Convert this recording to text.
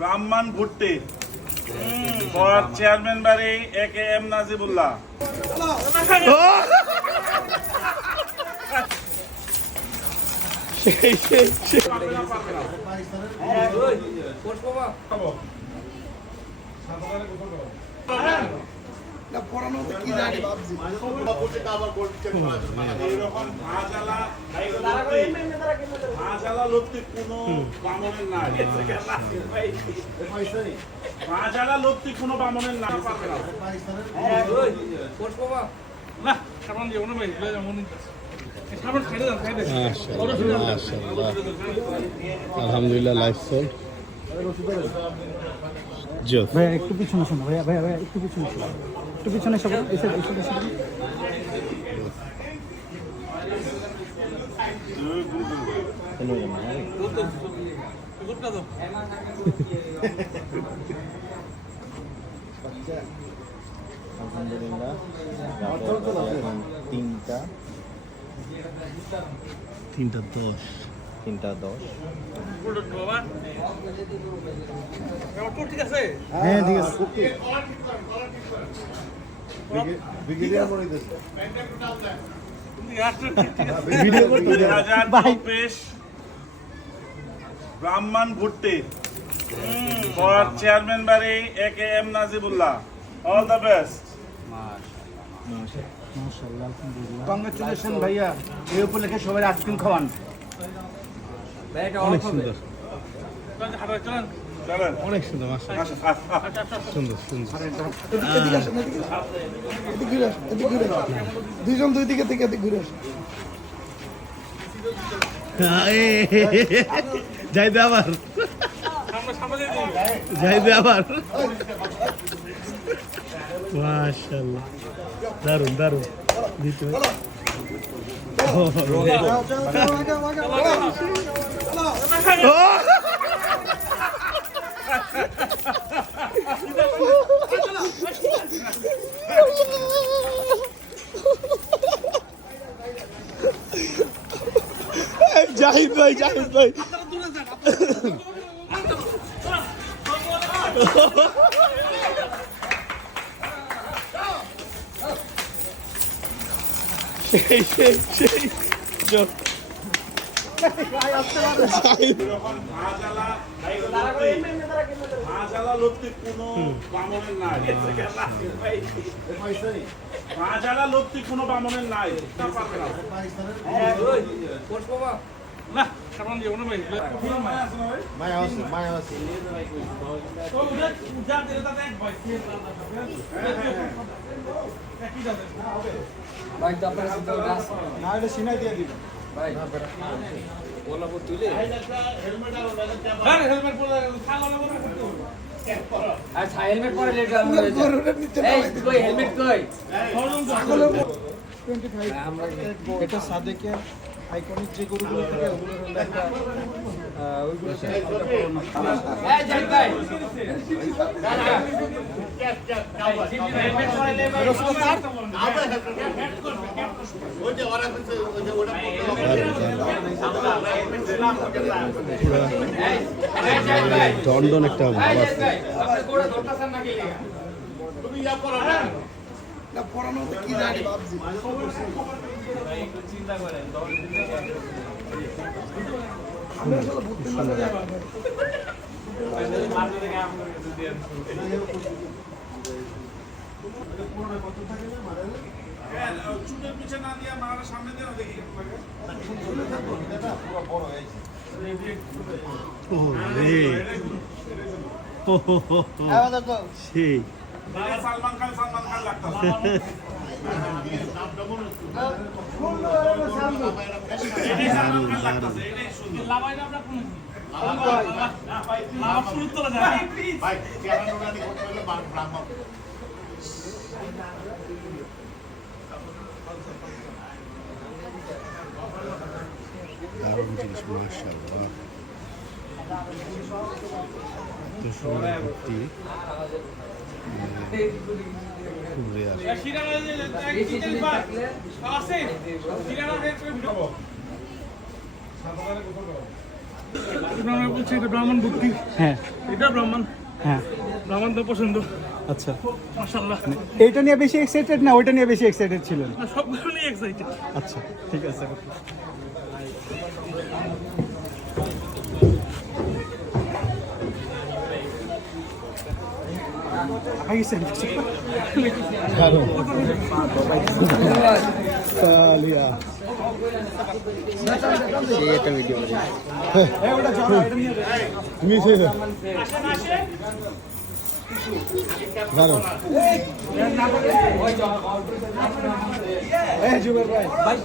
ব্রাহ্মণ ভুট্টি for chairman বাড়ি AKM Najibullah. কোনো বামনের না আলহামদুলিল্লাহ লাইফ ফোন ভাইয়া একটু পিছনে শোনো, ভাইয়া ভাইয়া ভাইয়া একটু পিছনে শোনো, একটু পিছনে এসে বলো, এসে এসে এসে আলহামদুলিল্লাহ তিনটা দশ। হ্যাঁ ঠিক আছে। ব্রাহ্মণ ভুট্টি ফর চেয়ারম্যান বাড়ি AKM Najibullah. All the best. মাশাআল্লাহ আলহামদুলিল্লাহ। কংগ্রেচুলেশন ভাইয়া, এই উপলক্ষে সবাই আইসক্রিম খাওয়ান। অনেক সুন্দর, চলেন অনেক সুন্দর, মাশাআল্লাহ সুন্দর সুন্দর। দুইজন দুই দিকে থেকে ঘুরে আসে। যাইবে আবার, যাইবে আবার। মাশাআল্লাহ দারুন দারুন দিতে জাহিদ ভাই, জাহিদ ভাই সেই সেই সেই কোনো বামনের নাই না হলে সিনাই দিয়ে দিবেন ভাই। হেলমেট পরে লেট হেলমেট কই এটা সাদেকের আইকনিক যে গরুগুলো থাকে ওগুলোর হলো একটা ওইগুলো দণ্ডন একটা ভাব আছে। না পড়ানো কি জানি ভাবছি। চুটের পিছে না দিয়ে মারা সামনে দিয়ে দেখি সেই সালমান খান লাগতো। দারুণ জিনিস, মাশাআল্লাহ। এত সুন্দর ভর্তি, খুব রেয়ার। আমরা বলছি এটা ব্রাহ্মণ বুদ্ধি, হ্যাঁ এটা ব্রাহ্মণ, হ্যাঁ ব্রাহ্মণ তো পছন্দ, আচ্ছা। মাশাআল্লাহ। এইটা নিয়ে বেশি এক্সাইটেড না ওইটা নিয়ে বেশি এক্সাইটেড ছিলেন? না, সবগুলো নিয়ে এক্সাইটেড। আচ্ছা ঠিক আছে। সালিয়া সে একটা ভিডিও মিস হয়েছে জানো জুবের ভাই